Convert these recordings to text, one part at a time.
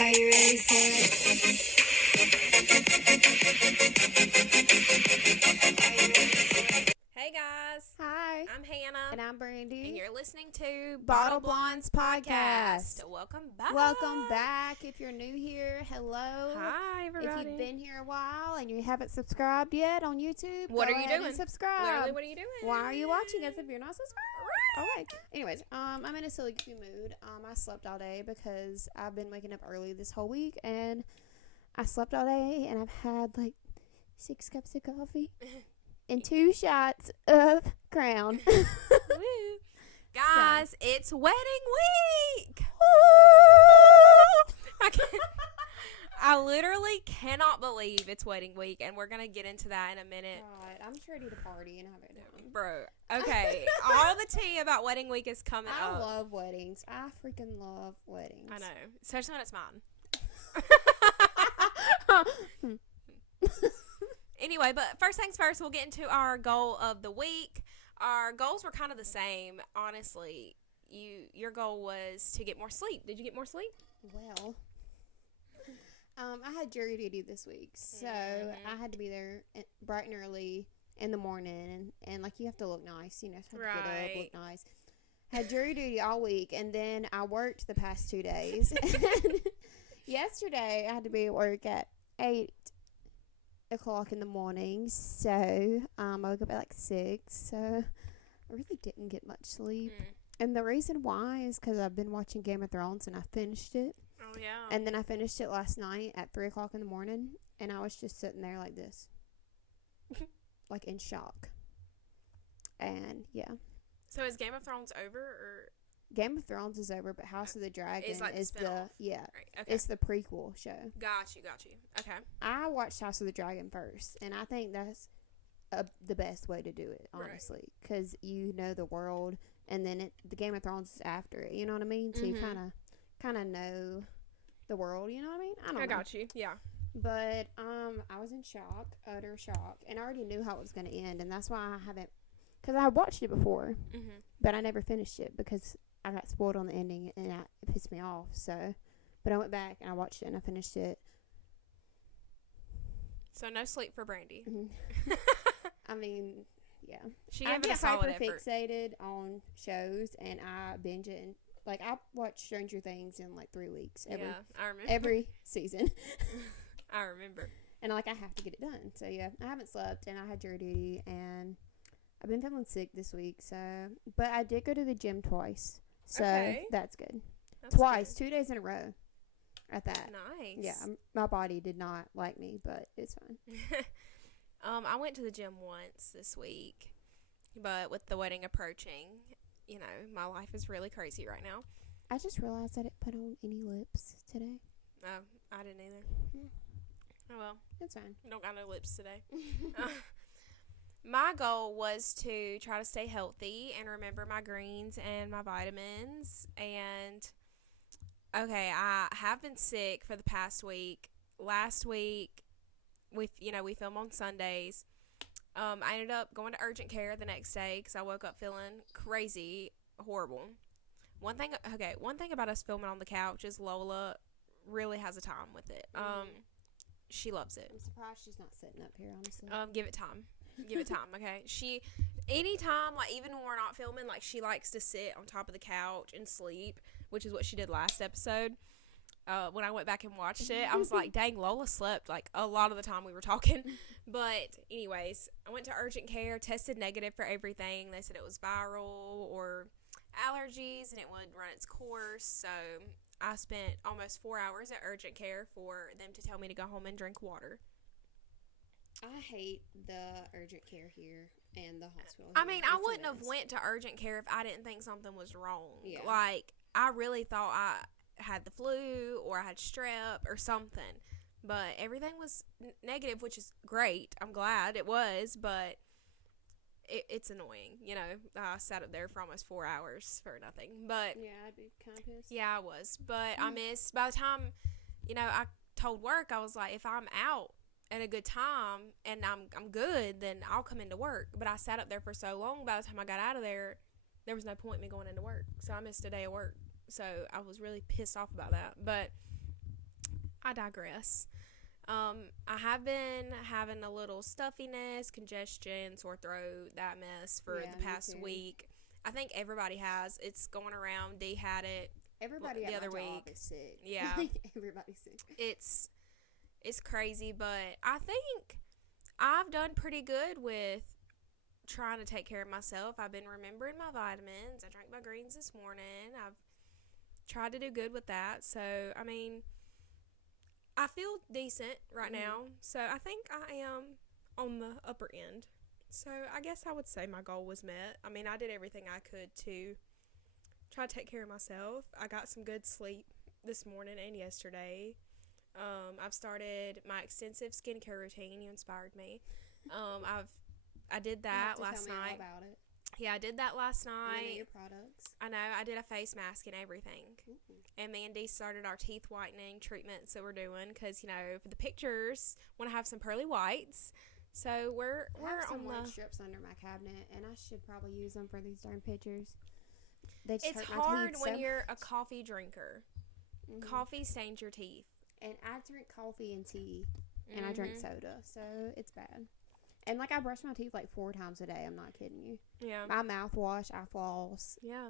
Are you ready for it? Hey guys, Hi. I'm Hannah. And I'm Brandy. And you're listening to Bottle Blondes Podcast. Welcome back. Welcome back. If you're new here, hello. Hi, everybody. If you've been here a while and you haven't subscribed yet on YouTube, What go are you ahead doing? And subscribe. Literally, what are you doing? Why are you watching us if you're not subscribed? Okay. Anyways, I'm in a silly goofy mood. I slept all day because I've been waking up early this whole week, and I slept all day, and I've had like 6 cups of coffee and 2 shots of Crown. Woo. Guys, it's wedding week. I literally cannot believe it's wedding week, and we're going to get into that in a minute. God, I'm just ready to party and have it down. Bro, okay. All the tea about wedding week is coming I up. love weddings. I freaking love weddings. I know, especially when it's mine. Anyway, but first things first, we'll get into our goal of the week. Our goals were kind of the same, honestly. Your goal was to get more sleep. Did you get more sleep? Well, I had jury duty this week, so I had to be there bright and early in the morning, and like you have to look nice, you know, have to get up, look nice. Had jury duty all week, and then I worked the past 2 days. Yesterday, I had to be at work at 8 o'clock in the morning, so I woke up at like 6, so I really didn't get much sleep. And the reason why is because I've been watching Game of Thrones, and I finished it. Oh, yeah. And then I finished it last night at 3 o'clock in the morning, and I was just sitting there like this. Like in shock. And, yeah. So is Game of Thrones over, or? Game of Thrones is over, but House of the Dragon It's like is the spinoff. yeah, Right, okay. it's the prequel show. Got you. Okay. I watched House of the Dragon first, and I think that's the best way to do it, honestly, because you know the world, and then the Game of Thrones is after it. You know what I mean? So you kind of know the world. You know what I mean? I don't know. Got you. Yeah. But I was in shock, utter shock, and I already knew how it was going to end, and that's why I haven't, because I watched it before, but I never finished it because I got spoiled on the ending, and it pissed me off. So, but I went back and I watched it and I finished it. So no sleep for Brandy. I mean, yeah. I get solid hyper effort. fixated on shows, and I binge it. And, like, I watch Stranger Things in like 3 weeks I remember. every season. I remember. And like I have to get it done. So yeah, I haven't slept, and I had jury duty, and I've been feeling sick this week. So, but I did go to the gym twice, so that's good. Twice, good. 2 days in a row. At that. Nice. Yeah, my body did not like me, but it's fine. I went to the gym once this week, but with the wedding approaching, you know, my life is really crazy right now. I just realized I didn't put on any lips today. Oh, I didn't either. Oh, well. It's fine. Don't got no lips today. My goal was to try to stay healthy and remember my greens and my vitamins. And, okay, I have been sick for the past week. Last week, we film on Sundays. I ended up going to urgent care the next day because I woke up feeling crazy, horrible. One thing about us filming on the couch is Lola really has a time with it. She loves it. I'm surprised she's not sitting up here, honestly. Give it time. Okay? Anytime, like, even when we're not filming, like, she likes to sit on top of the couch and sleep, which is what she did last episode. When I went back and watched it, I was like, dang, Lola slept, like, a lot of the time we were talking. But, anyways, I went to urgent care, tested negative for everything. They said it was viral or allergies, and it would run its course. So I spent almost 4 hours at urgent care for them to tell me to go home and drink water. I hate the urgent care here and the hospital. I mean, I wouldn't have went to urgent care if I didn't think something was wrong. Yeah. Like, I really thought I had the flu or I had strep or something. But everything was negative, which is great. I'm glad it was, but it's annoying. You know, I sat up there for almost 4 hours for nothing. But yeah, I'd be kind of pissed. Yeah, I was. But I missed, by the time, you know, I told work, I was like, if I'm out at a good time and I'm good, then I'll come into work. But I sat up there for so long, by the time I got out of there was no point in me going into work. So I missed a day of work. So I was really pissed off about that. But I digress. I have been having a little stuffiness, congestion, sore throat, that mess for the past week. I think everybody has. It's going around. Dee had it. Everybody the at other my week. job is sick. Yeah. Everybody's sick. It's crazy, but I think I've done pretty good with trying to take care of myself. I've been remembering my vitamins. I drank my greens this morning. I've tried to do good with that. So, I mean, I feel decent right now. So, I think I am on the upper end. So, I guess I would say my goal was met. I mean, I did everything I could to try to take care of myself. I got some good sleep this morning and yesterday. I've started my extensive skincare routine. You inspired me. I did that last night. Tell me all about it. Yeah, I did that last And I know night. your products. I know. I did a face mask and everything. Ooh. And me and Dee started our teeth whitening treatments that we're doing because, for the pictures, want to have some pearly whites. So we're I have some on white the. strips under my cabinet, and I should probably use them for these darn pictures. They just It's hurt my hard teeth when so you're a coffee drinker. much. Coffee stains your teeth. And I drink coffee and tea, and I drink soda, so it's bad. And, like, I brush my teeth, 4 times a day. I'm not kidding you. Yeah. My mouthwash, I floss. Yeah.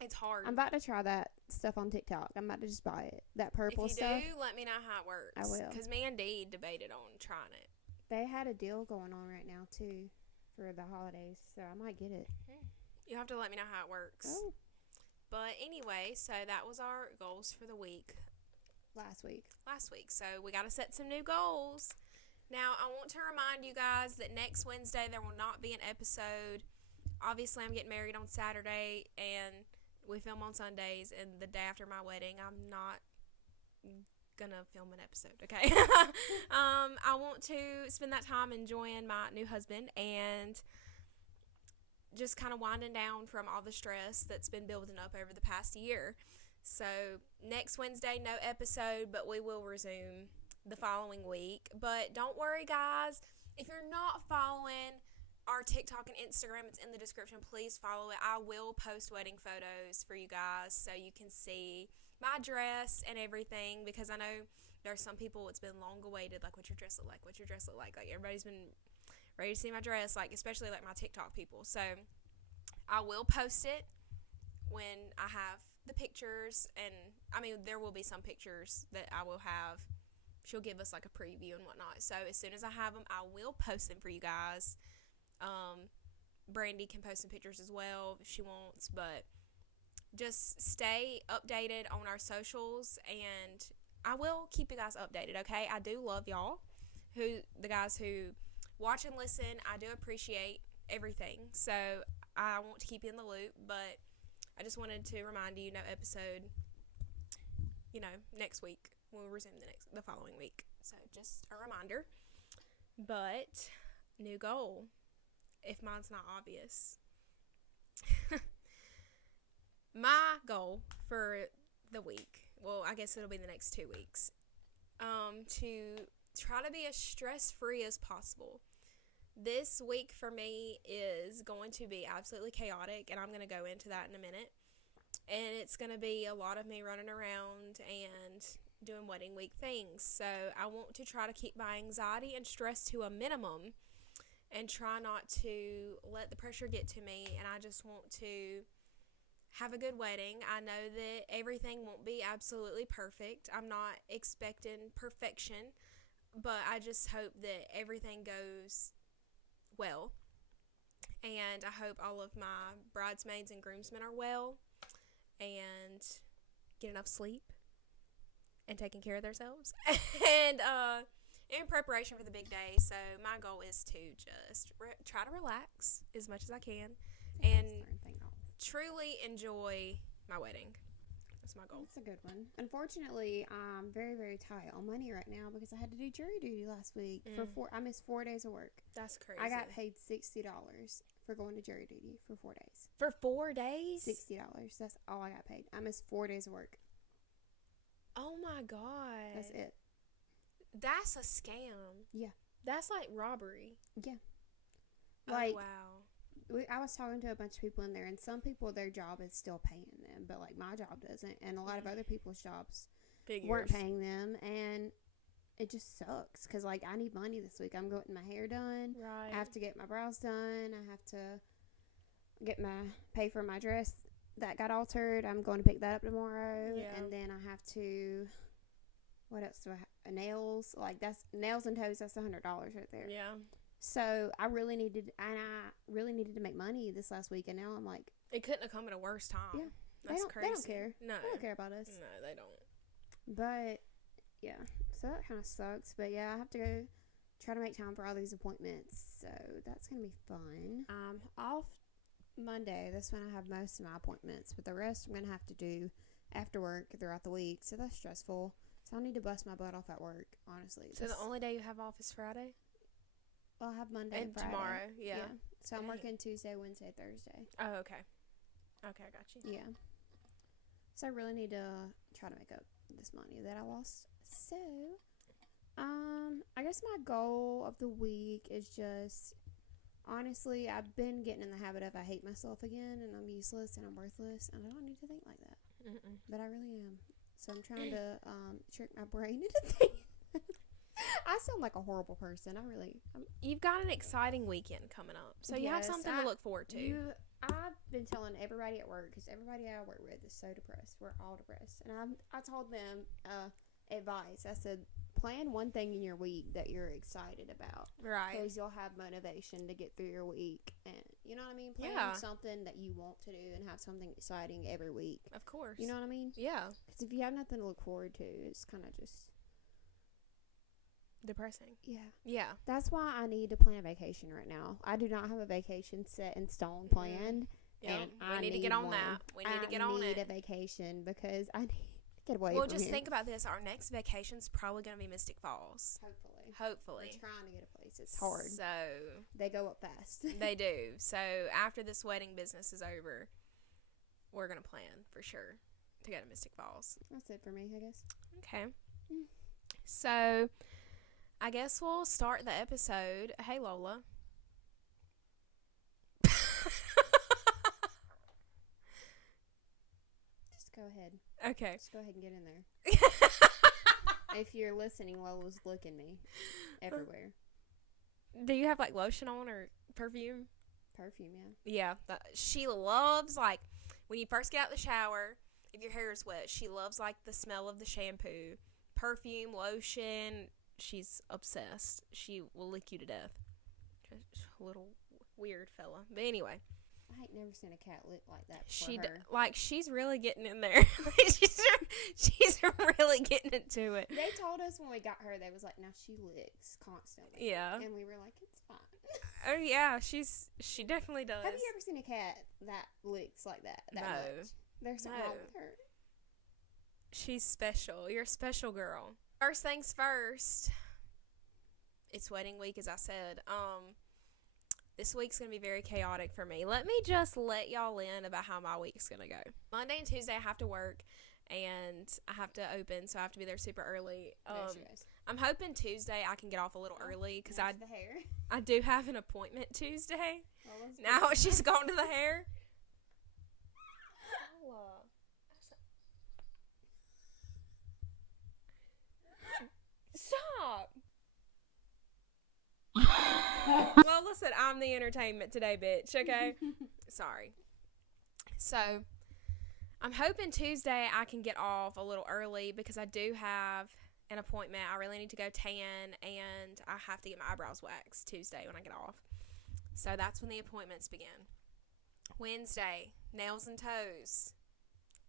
It's hard. I'm about to try that stuff on TikTok. I'm about to just buy it. That purple if you stuff. do, let me know how it works. I will. Because me and Dee debated on trying it. They had a deal going on right now, too, for the holidays, so I might get it. You have to let me know how it works. Oh. But anyway, so that was our goals for the week. Last week. So we got to set some new goals. Now, I want to remind you guys that next Wednesday there will not be an episode. Obviously, I'm getting married on Saturday, and we film on Sundays, and the day after my wedding, I'm not gonna film an episode, okay? I want to spend that time enjoying my new husband and just kind of winding down from all the stress that's been building up over the past year. So next Wednesday, no episode, but we will resume the following week. But don't worry, guys. If you're not following our TikTok and Instagram, it's in the description. Please follow it. I will post wedding photos for you guys so you can see my dress and everything, because I know there's some people, it's been long awaited, like, what's your dress look like? Like, everybody's been ready to see my dress, like, especially, like, my TikTok people. So I will post it when I have the pictures, and I mean, there will be some pictures that I will have. She'll give us, like, a preview and whatnot. So as soon as I have them, I will post them for you guys. Brandy can post some pictures as well if she wants, but just stay updated on our socials, and I will keep you guys updated, okay? I do love y'all, the guys who watch and listen. I do appreciate everything, so I want to keep you in the loop, but I just wanted to remind you, no episode, next week. We'll resume the following week, so just a reminder. But new goal, if mine's not obvious. My goal for the week, well, I guess it'll be the next 2 weeks, to try to be as stress-free as possible. This week for me is going to be absolutely chaotic, and I'm going to go into that in a minute. And it's going to be a lot of me running around and doing wedding week things. So I want to try to keep my anxiety and stress to a minimum and try not to let the pressure get to me. And I just want to have a good wedding. I know that everything won't be absolutely perfect. I'm not expecting perfection, but I just hope that everything goes well. And I hope all of my bridesmaids and groomsmen are well and get enough sleep and taking care of themselves. And in preparation for the big day. So my goal is to just try to relax as much as I can and truly enjoy my wedding. That's my goal. That's a good one. Unfortunately, I'm very, very tight on money right now because I had to do jury duty last week. I missed 4 days of work. That's crazy. I got paid $60 for going to jury duty for 4 days. For 4 days? $60. That's all I got paid. I missed 4 days of work. Oh my God. That's it. That's a scam. Yeah. That's like robbery. Yeah. Oh, wow. I was talking to a bunch of people in there, and some people, their job is still paying them, but, my job doesn't, and a lot of other people's jobs weren't paying them, and it just sucks because, like, I need money this week. I'm getting my hair done. Right. I have to get my brows done. I have to pay for my dress that got altered. I'm going to pick that up tomorrow. Yeah. And then I have to, what else do I have? Nails. Like, that's nails and toes. That's $100 right there. Yeah. So I really needed to make money this last week. And now I'm like, It couldn't have come at a worse time. Yeah. That's crazy. They don't care. No. They don't care about us. No, they don't. But, yeah. So that kind of sucks. But, yeah, I have to go try to make time for all these appointments. So that's going to be fun. Off Monday. That's when I have most of my appointments. But the rest I'm going to have to do after work throughout the week. So that's stressful. So I need to bust my butt off at work, honestly. So the only day you have off is Friday? Well, I have Monday and Friday. Tomorrow, yeah. So I'm working Tuesday, Wednesday, Thursday. Oh, okay. Okay, I got you. Yeah. So I really need to try to make up this money that I lost. So, I guess my goal of the week is just, honestly, I've been getting in the habit of I hate myself again, and I'm useless, and I'm worthless, and I don't need to think like that. Mm-mm. But I really am. So I'm trying to trick my brain into thinking. I sound like a horrible person. You've got an exciting weekend coming up, so you have something to look forward to. I've been telling everybody at work, because everybody I work with is so depressed. We're all depressed. And I told them advice. I said, plan one thing in your week that you're excited about. Right. Because you'll have motivation to get through your week. And you know what I mean? Plan something that you want to do and have something exciting every week. Of course. You know what I mean? Yeah. Because if you have nothing to look forward to, it's kind of just depressing. Yeah. Yeah. That's why I need to plan a vacation right now. I do not have a vacation set in stone planned. Yeah. And we need to get on that. We need to get on it. I need a vacation because I need to get away Well, from just here. think about this. Our next vacation's probably going to be Mystic Falls. Hopefully. We're trying to get a place. It's hard. So. They go up fast. They do. So, after this wedding business is over, we're going to plan for sure to go to Mystic Falls. That's it for me, I guess. Okay. So, I guess we'll start the episode. Hey, Lola. Just go ahead. Okay. Just go ahead and get in there. If you're listening, Lola's looking me everywhere. Do you have, like, lotion on or perfume? Perfume, yeah. Yeah. She loves, like, when you first get out of the shower, if your hair is wet, she loves, like, the smell of the shampoo. Perfume, lotion. She's obsessed. She will lick you to death. Just a little weird fella. But anyway. I ain't never seen a cat lick like that before. She's really getting in there. she's really getting into it. They told us when we got her, they was like, now she licks constantly. Yeah. And we were like, it's fine. Oh yeah, she definitely does. Have you ever seen a cat that licks like that? No. Much? There's something wrong with her. She's special. You're a special girl. First things first. It's wedding week, as I said. This week's going to be very chaotic for me. Let me just let y'all in about how my week's going to go. Monday and Tuesday, I have to work, and I have to open, so I have to be there super early. I'm hoping Tuesday I can get off a little early, because I do have an appointment Tuesday. Now she's gone to the hair. Stop. Well, listen, I'm the entertainment today, bitch, okay? Sorry. So, I'm hoping Tuesday I can get off a little early because I do have an appointment. I really need to go tan, and I have to get my eyebrows waxed Tuesday when I get off. So, that's when the appointments begin. Wednesday, nails and toes.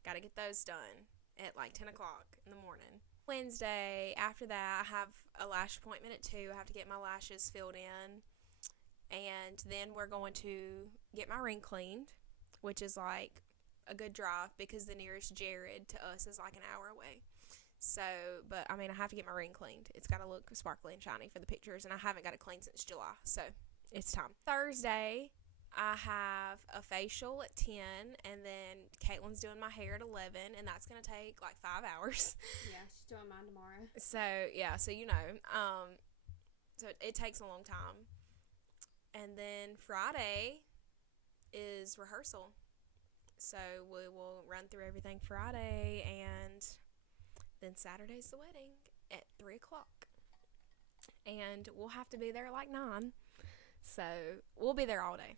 Got to get those done at like 10 o'clock in the morning. Wednesday, after that, I have a lash appointment at 2. I have to get my lashes filled in. And then we're going to get my ring cleaned, which is like a good drive because the nearest Jared to us is like an hour away. So, but I mean, I have to get my ring cleaned. It's got to look sparkly and shiny for the pictures, and I haven't got it cleaned since July. So, it's time. Thursday, I have a facial at 10, and then Caitlin's doing my hair at 11, and that's going to take like 5 hours. Yeah, she's doing mine tomorrow. So, yeah, so you know. So it takes a long time. And then Friday is rehearsal. So we will run through everything Friday, and Then Saturday's the wedding at 3 o'clock. And we'll have to be there at like 9. So we'll be there all day.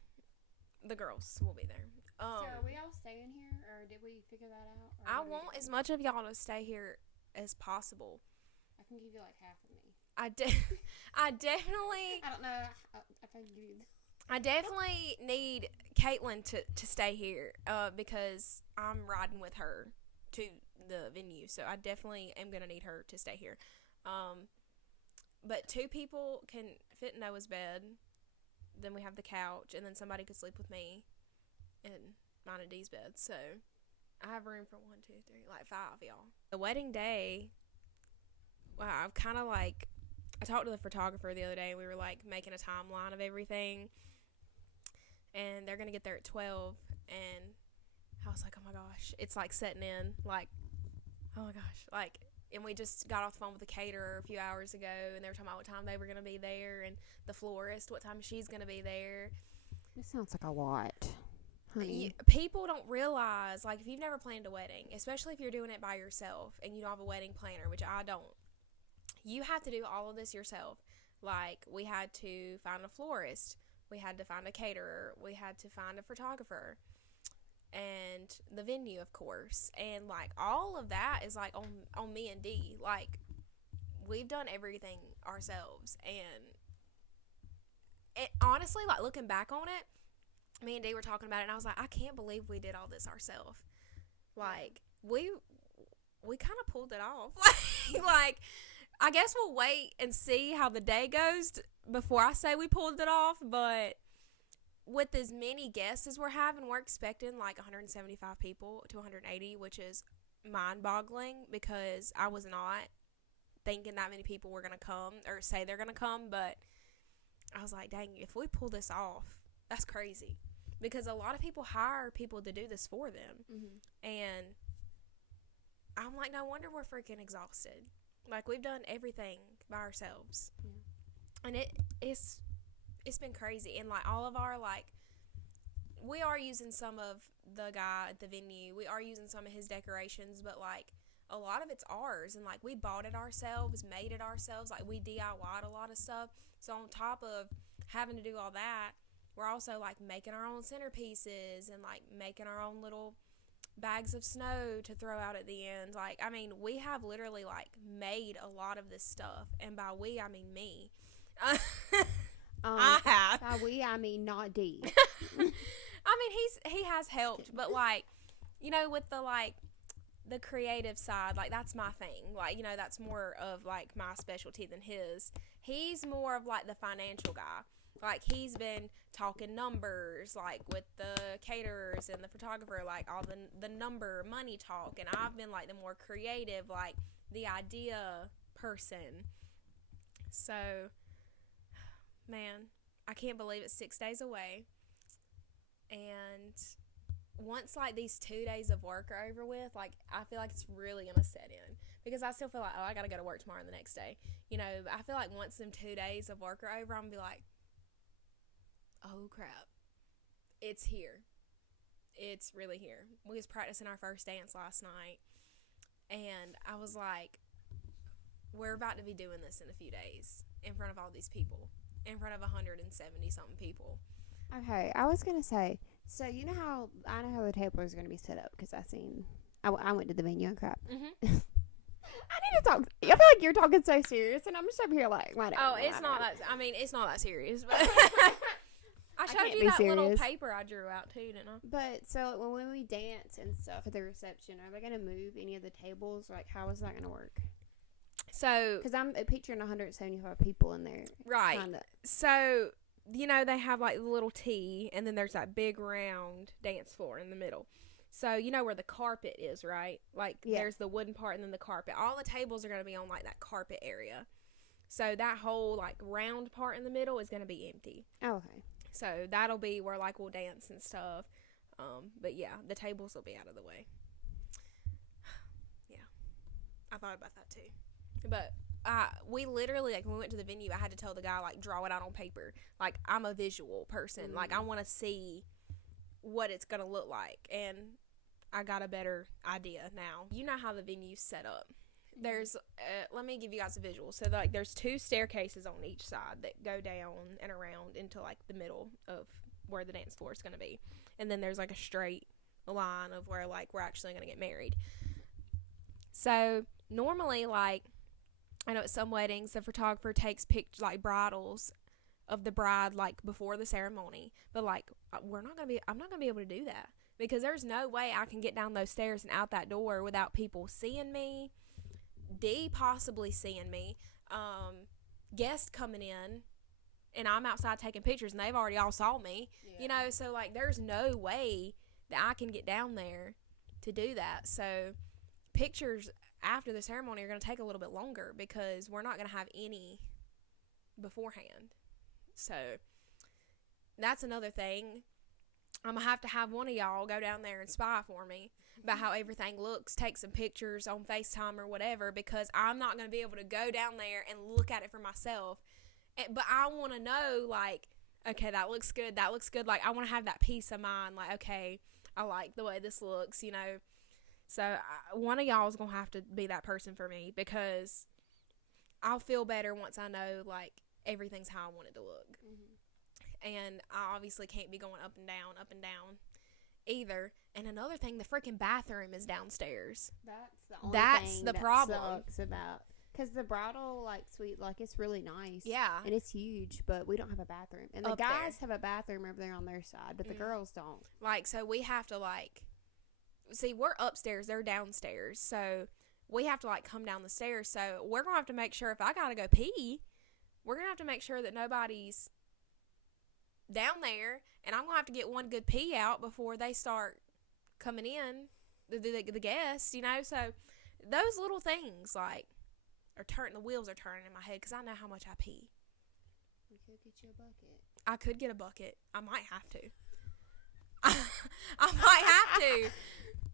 The girls will be there. So are we all staying here, or did we figure that out? I want as much of y'all to stay here as possible. I can give you like half of me. I definitely. I don't know if I can give you. I definitely need Caitlin to stay here because I'm riding with her to the venue. So I definitely am going to need her to stay here. But 2 people can fit in Noah's bed. Then we have the couch, and then somebody could sleep with me in mine and Dee's bed. So I have room for 1, 2, 3, like 5 y'all. The wedding day, wow, I've kind of like, I talked to the photographer the other day, and we were like making a timeline of everything. And they're going to get there at 12, and I was like, oh my gosh, it's like setting in, like, oh my gosh, like, and we just got off the phone with the caterer a few hours ago, and they were talking about what time they were going to be there, and the florist, what time she's going to be there. This sounds like a lot, honey. People don't realize, like, if you've never planned a wedding, especially if you're doing it by yourself, and you don't have a wedding planner, which I don't, you have to do all of this yourself. Like, we had to find a florist, we had to find a caterer, we had to find a photographer, and the venue, of course, and like all of that is like on me and Dee. Like, we've done everything ourselves, and it honestly, like, looking back on it, me and Dee were talking about it, and I was like, I can't believe we did all this ourselves. Like, we kind of pulled it off. Like, I guess we'll wait and see how the day goes before I say we pulled it off, but with as many guests as we're having, we're expecting like 175 people to 180, which is mind-boggling because I was not thinking that many people were going to come or say they're going to come, but I was like, dang, if we pull this off, that's crazy because a lot of people hire people to do this for them. Mm-hmm. And I'm like, no wonder we're freaking exhausted. Like, we've done everything by ourselves. Yeah. And it's been crazy. And, like, all of our, like, we are using some of the guy at the venue. We are using some of his decorations, but, like, a lot of it's ours. And, like, we bought it ourselves, made it ourselves. Like, we DIY'd a lot of stuff. So, on top of having to do all that, we're also, like, making our own centerpieces and, like, making our own little bags of snow to throw out at the end. Like, I mean, we have literally, like, made a lot of this stuff. And by we, I mean me. I have. By we, I mean not Dee. I mean, he has helped, but, like, you know, with the, like, the creative side, like, that's my thing. Like, you know, that's more of, like, my specialty than his. He's more of, like, the financial guy. Like, he's been talking numbers, like, with the caterers and the photographer, like, all the number, money talk. And I've been, like, the more creative, like, the idea person. So, man, I can't believe it's 6 days away. And once, like, these 2 days of work are over with, like, I feel like it's really going to set in. Because I still feel like, oh, I got to go to work tomorrow and the next day. You know, I feel like once them 2 days of work are over, I'm going to be like, oh, crap. It's here. It's really here. We was practicing our first dance last night. And I was like, we're about to be doing this in a few days in front of all these people. In front of 170-something people. Okay, I was going to say, so you know how, I know how the table is going to be set up because I went to the venue and crap. Mm-hmm. I need to talk. I feel like you're talking so serious, and I'm just over here like, whatever. Oh, it's not that, I mean, it's not that serious, but I showed you that little paper I drew out too, didn't I? But, so, when we dance and stuff at the reception, are they going to move any of the tables? Like, how is that going to work? So, because I'm picturing 175 people in there. Right. Kinda. So, you know, they have like the little T, and then there's that big round dance floor in the middle. So, you know where the carpet is, right? Like, there's the wooden part and then the carpet. All the tables are going to be on like that carpet area. So, that whole like round part in the middle is going to be empty. Oh, okay. So, that'll be where like we'll dance and stuff. But yeah, the tables will be out of the way. Yeah. I thought about that too. But we literally, like, when we went to the venue, I had to tell the guy, like, draw it out on paper. Like, I'm a visual person. Mm-hmm. Like, I want to see what it's going to look like. And I got a better idea now. You know how the venue's set up. there's let me give you guys a visual. So like there's 2 staircases on each side that go down and around into like the middle of where the dance floor is going to be, and then there's like a straight line of where like we're actually going to get married. So normally, like, I know at some weddings the photographer takes pictures like bridals of the bride like before the ceremony, but like I'm not gonna be able to do that because there's no way I can get down those stairs and out that door without people seeing me, D possibly seeing me, guests coming in, and I'm outside taking pictures and they've already all saw me, you know, so like there's no way that I can get down there to do that. So pictures after the ceremony are going to take a little bit longer because we're not going to have any beforehand. So that's another thing. I'm going to have one of y'all go down there and spy for me about how everything looks, take some pictures on FaceTime or whatever, because I'm not going to be able to go down there and look at it for myself. But I want to know, like, okay, that looks good. Like, I want to have that peace of mind. Like, okay, I like the way this looks, you know. So one of y'all is going to have to be that person for me because I'll feel better once I know, like, everything's how I want it to look. And I obviously can't be going up and down either. And another thing, the freaking bathroom is downstairs. That's the problem. Sucks about, because the bridal like suite, like, it's really nice. Yeah. And it's huge, but we don't have a bathroom. And the Up guys there. have a bathroom over there on their side, but the girls don't. Like, so we have to, like, see, we're upstairs, they're downstairs. So we have to, like, come down the stairs. So we're going to have to make sure if I got to go pee, we're going to have to make sure that nobody's down there, and I'm gonna have to get one good pee out before they start coming in, the guests, you know. So those little things like the wheels are turning in my head because I know how much I pee. You could get you a bucket. I could get a bucket. I might have to. I might have to,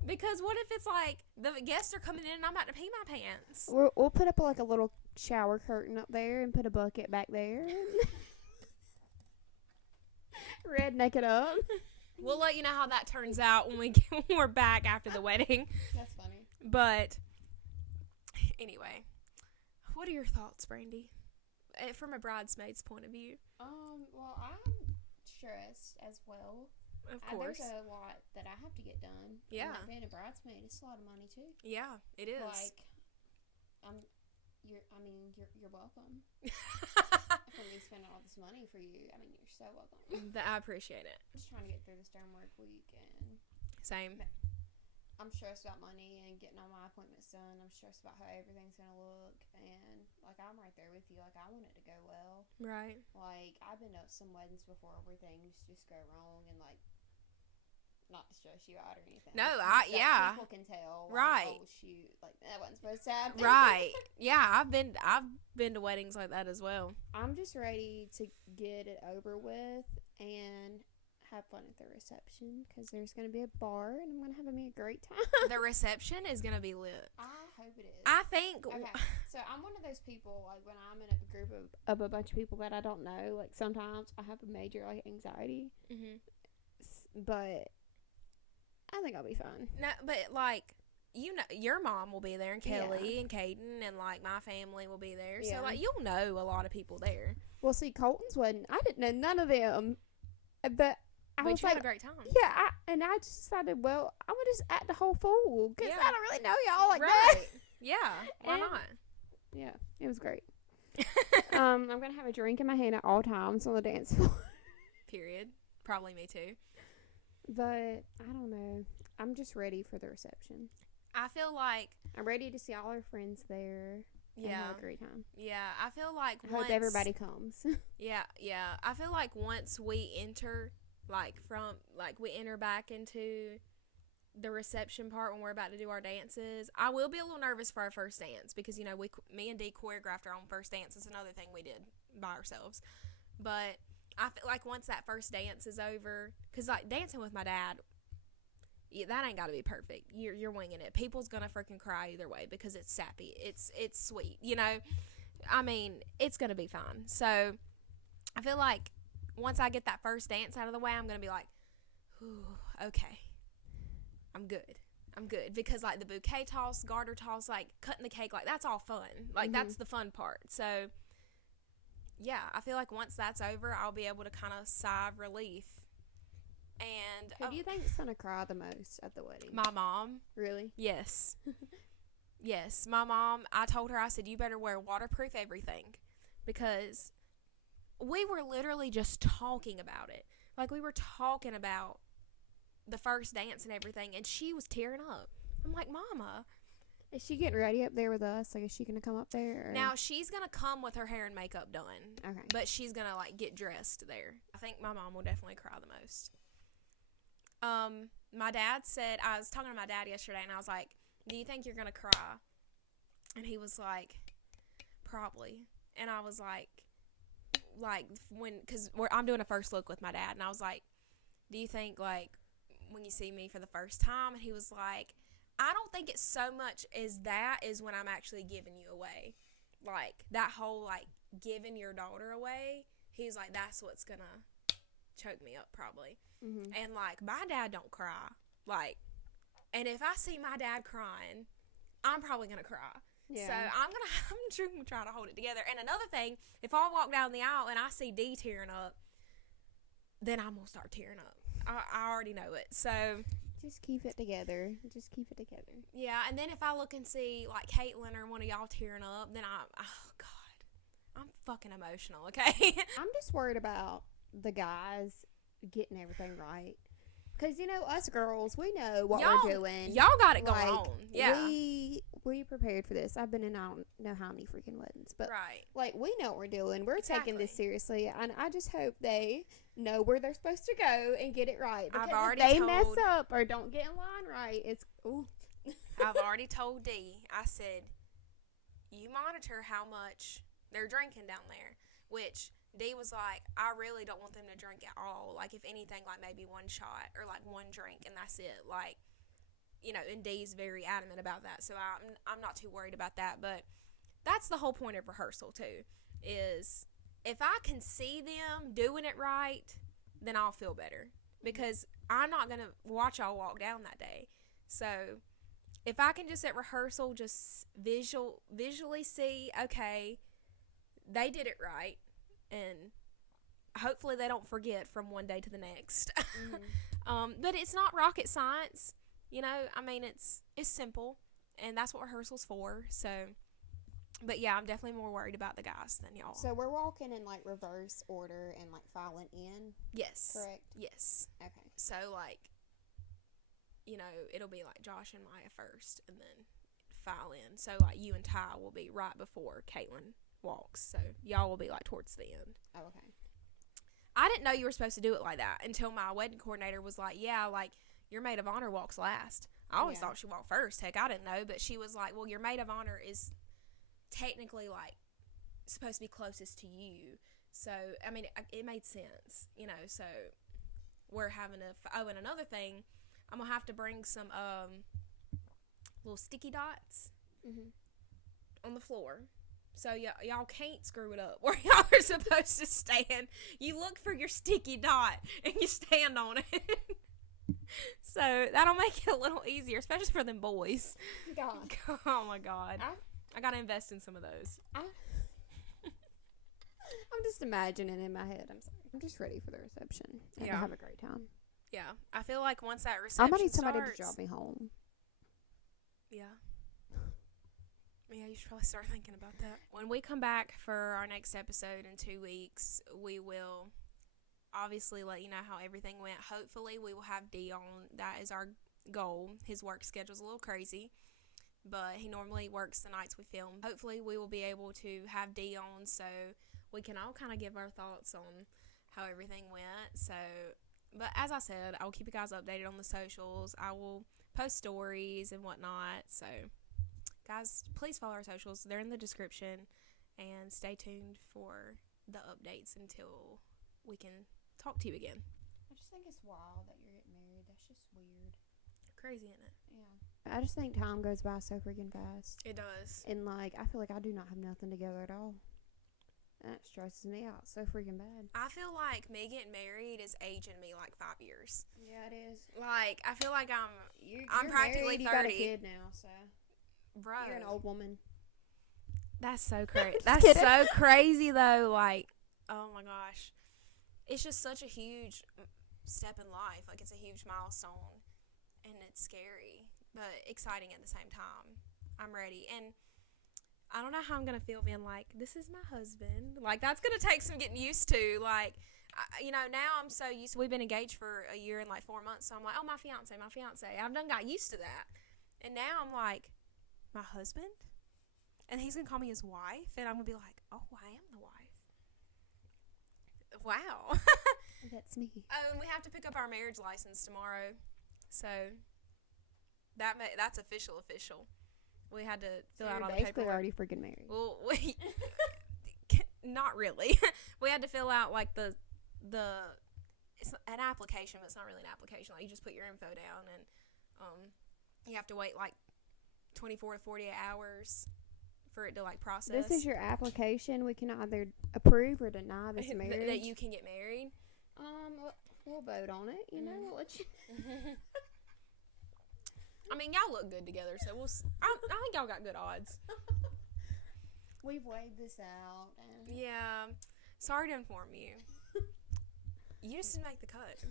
because what if it's like the guests are coming in and I'm about to pee my pants? We'll put up like a little shower curtain up there and put a bucket back there. Redneck it up. We'll let you know how that turns out when we're back after the wedding. That's funny. But anyway, what are your thoughts, Brandy, from a bridesmaid's point of view? Well, I'm stressed as well. Of course. There's a lot that I have to get done. Yeah. And being a bridesmaid, it's a lot of money too. Yeah, it is. Like, you're welcome. For me spending all this money for you. I mean, you're so welcome. I appreciate it. I'm just trying to get through this during work week, and Same. I'm stressed about money and getting all my appointments done. I'm stressed about how everything's gonna look, and like, I'm right there with you. Like, I want it to go well. Right. Like, I've been to some weddings before where things just go wrong, and like, not to stress you out or anything. No, yeah. People can tell. Like, right. Oh shoot! Like, that wasn't supposed to happen. Right. Yeah, I've been to weddings like that as well. I'm just ready to get it over with and have fun at the reception because there's going to be a bar and I'm going to have a great time. The reception is going to be lit. I hope it is. I think. Okay, so I'm one of those people, like, when I'm in a group of a bunch of people that I don't know, like, sometimes I have a major, like, anxiety. But I think I'll be fine. No, but, like, you know, your mom will be there, and Kelly and Caden, and, like, my family will be there. Yeah. So, like, you'll know a lot of people there. Well, see, Colton's wedding, I didn't know none of them. But I was you like, had a great time. Yeah, I just decided, well, I'm going to just act the whole fool because I don't really know y'all like right. that. Yeah, why not? Yeah, it was great. I'm going to have a drink in my hand at all times on the dance floor. Period. Probably me too. But I don't know. I'm just ready for the reception. I feel like I'm ready to see all our friends there. Yeah. And have a great time. Yeah, I feel like I hope everybody comes. Yeah. I feel like once we enter, we enter back into the reception part when we're about to do our dances, I will be a little nervous for our first dance because, you know, me and Dee choreographed our own first dance. It's another thing we did by ourselves. But I feel like once that first dance is over, because, like, dancing with my dad, that ain't got to be perfect. You're winging it. People's going to freaking cry either way because it's sappy. It's sweet, you know? I mean, it's going to be fine. So I feel like once I get that first dance out of the way, I'm going to be like, ooh, okay. I'm good. I'm good. Because, like, the bouquet toss, garter toss, like, cutting the cake, like, that's all fun. Like, that's the fun part. So, yeah, I feel like once that's over, I'll be able to kind of sigh of relief. And Who do you think's gonna cry the most at the wedding? my mom. Really? Yes. Yes. My mom, I told her, I said, you better wear waterproof everything. Because we were literally just talking about it. Like, we were talking about the first dance and everything, and she was tearing up. I'm like, Mama. Is she getting ready up there with us? Like, is she gonna come up there? Or? Now, she's going to come with her hair and makeup done. Okay. But she's going to, like, get dressed there. I think my mom will definitely cry the most. My dad said, I was talking to my dad yesterday, and I was like, do you think you're going to cry? And he was like, probably. And I was like, because I'm doing a first look with my dad, and I was like, do you think, like, when you see me for the first time? And he was like, I don't think it's so much as that is when I'm actually giving you away. Like, that whole, like, giving your daughter away, he's like, that's what's gonna choke me up, probably. Mm-hmm. And, like, my dad don't cry. Like, and if I see my dad crying, I'm probably gonna cry. Yeah. So I'm trying to hold it together. And another thing, if I walk down the aisle and I see D tearing up, then I'm gonna start tearing up. I already know it. So just keep it together. Yeah, and then if I look and see like Caitlin or one of y'all tearing up, then I'm fucking emotional. Okay. I'm just worried about the guys getting everything right. Because, you know, us girls, we know what we're doing. Y'all got it going on. Yeah. We prepared for this. I've been in I don't know how many freaking weddings. But, right. Like, we know what we're doing. We're taking this seriously. And I just hope they know where they're supposed to go and get it right. Because if they mess up or don't get in line right, it's... Ooh. I've already told Dee, I said, you monitor how much they're drinking down there. Which... Dee was like, I really don't want them to drink at all. Like, if anything, like, maybe one shot or, like, one drink, and that's it. Like, you know, and Dee's very adamant about that. So I'm not too worried about that. But that's the whole point of rehearsal, too, is if I can see them doing it right, then I'll feel better. Because I'm not going to watch y'all walk down that day. So if I can just at rehearsal just visually see, okay, they did it right. And hopefully they don't forget from one day to the next. Mm-hmm. But it's not rocket science. You know, I mean, it's simple. And that's what rehearsal's for. So, but yeah, I'm definitely more worried about the guys than y'all. So we're walking in, like, reverse order and, like, filing in? Yes. Correct? Yes. Okay. So, like, you know, it'll be, like, Josh and Maya first and then file in. So, like, you and Ty will be right before Caitlin walks, so y'all will be like towards the end. Oh, okay. I didn't know you were supposed to do it like that until my wedding coordinator was like, yeah, like your maid of honor walks last. I always thought she walked first. Heck, I didn't know, but she was like, well, your maid of honor is technically like supposed to be closest to you. So I mean, it made sense, you know. So we're having and another thing, I'm gonna have to bring some little sticky dots on the floor. So y'all can't screw it up where y'all are supposed to stand. You look for your sticky dot and you stand on it. So that'll make it a little easier, especially for them boys. God. Oh my God. I gotta invest in some of those. I'm just imagining in my head. I'm sorry. I'm just ready for the reception and to have a great time. Yeah. I feel like once that reception I'm gonna need somebody to drop me home. Yeah. Yeah, you should probably start thinking about that. When we come back for our next episode in 2 weeks, we will obviously let you know how everything went. Hopefully, we will have D on. That is our goal. His work schedule's a little crazy, but he normally works the nights we film. Hopefully, we will be able to have D on so we can all kind of give our thoughts on how everything went. So, but as I said, I will keep you guys updated on the socials. I will post stories and whatnot. So, guys, please follow our socials. They're in the description. And stay tuned for the updates until we can talk to you again. I just think it's wild that you're getting married. That's just weird. Crazy, isn't it? Yeah. I just think time goes by so freaking fast. It does. And, like, I feel like I do not have nothing together at all. That stresses me out so freaking bad. I feel like me getting married is aging me like 5 years. Yeah, it is. Like, I feel like You're practically married, 30. You got a kid now, so Bro. you're an old woman. That's so crazy. Just That's kidding. so crazy, though. Like, oh my gosh. It's just such a huge step in life. Like, it's a huge milestone. And it's scary, but exciting at the same time. I'm ready. And I don't know how I'm going to feel being like, this is my husband. Like, that's going to take some getting used to. Like, now I'm so used to, we've been engaged for a year and like 4 months. So I'm like, oh, my fiance. I've done got used to that. And now I'm like, my husband? And he's going to call me his wife. And I'm going to be like, oh, I am the wife. Wow. That's me. And we have to pick up our marriage license tomorrow. So that's official. We had to fill out all the basically paperwork. already freaking married. Well, not really. We had to fill out like the it's an application, but it's not really an application. Like, you just put your info down, and you have to wait like 24 to 48 hours for it to like process. This is your application. We can either approve or deny this marriage. that you can get married. We'll vote on it. You know, we'll let you. I mean, y'all look good together, so I think y'all got good odds. We've weighed this out. And Yeah. Sorry to inform you. You just didn't make the cut.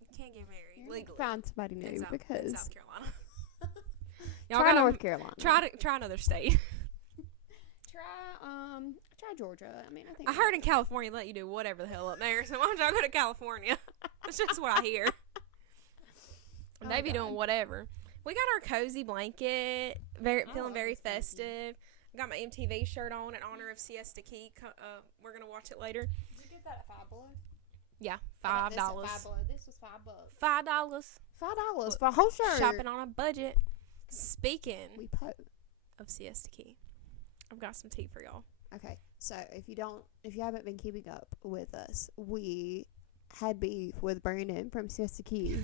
You can't get married legally. Find somebody new in because South Carolina. try North Carolina. Try another state. Try Georgia. I mean, I think I heard in California let you do whatever the hell up there, so why don't y'all go to California? That's just what I hear. Oh, They be God. doing whatever. We got our cozy blanket, feeling very festive. I got my MTV shirt on in honor of Siesta Key. We're gonna watch it later. Did you get that at $5? Yeah, I got $5. this at $5. This was $5. $5. $5 for a whole shirt. Shopping on a budget. Speaking We of Siesta Key, I've got some tea for y'all. Okay, so if you haven't been keeping up with us, we had beef with Brandon from Siesta Key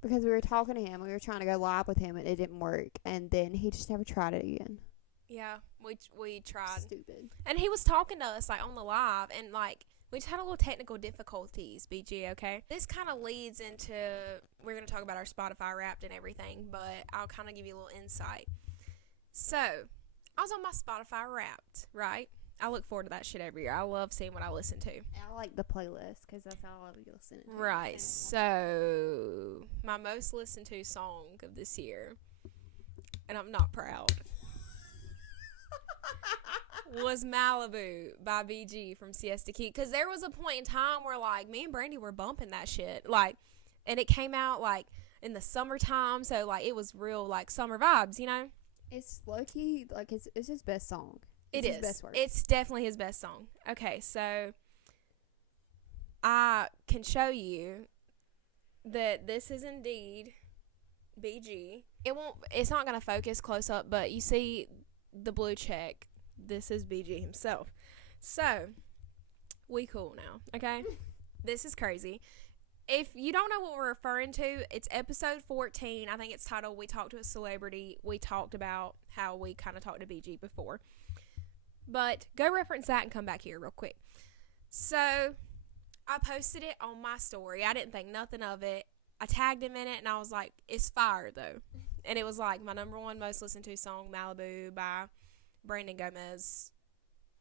because we were talking to him. We were trying to go live with him, and it didn't work. And then he just never tried it again. Yeah, we tried. Stupid. And he was talking to us like on the live, and like we just had a little technical difficulties. BG, okay. This kind of leads into we're gonna talk about our Spotify Wrapped and everything, but I'll kind of give you a little insight. So I was on my Spotify Wrapped, right? I look forward to that shit every year. I love seeing what I listen to. I like the playlist because that's all I listen to. Right. So my most listened to song of this year, and I'm not proud, was Malibu by BG from Siesta Key. Because there was a point in time where like me and Brandy were bumping that shit, like, and it came out like in the summertime, so like it was real like summer vibes, you know. It's low key, like it's his best song. It It's is. his best work. It's definitely his best song. Okay, so I can show you that this is indeed BG. It's not gonna focus close up, but you see the blue check. This is BG himself. So we cool now, okay? This is crazy. If you don't know what we're referring to, it's episode 14. I think it's titled "We Talked to a Celebrity." We talked about how we kind of talked to BG before. But go reference that and come back here real quick. So I posted it on my story. I didn't think nothing of it. I tagged him in it, and I was like, it's fire, though. And it was like my number one most listened to song, Malibu by Brandon Gomez.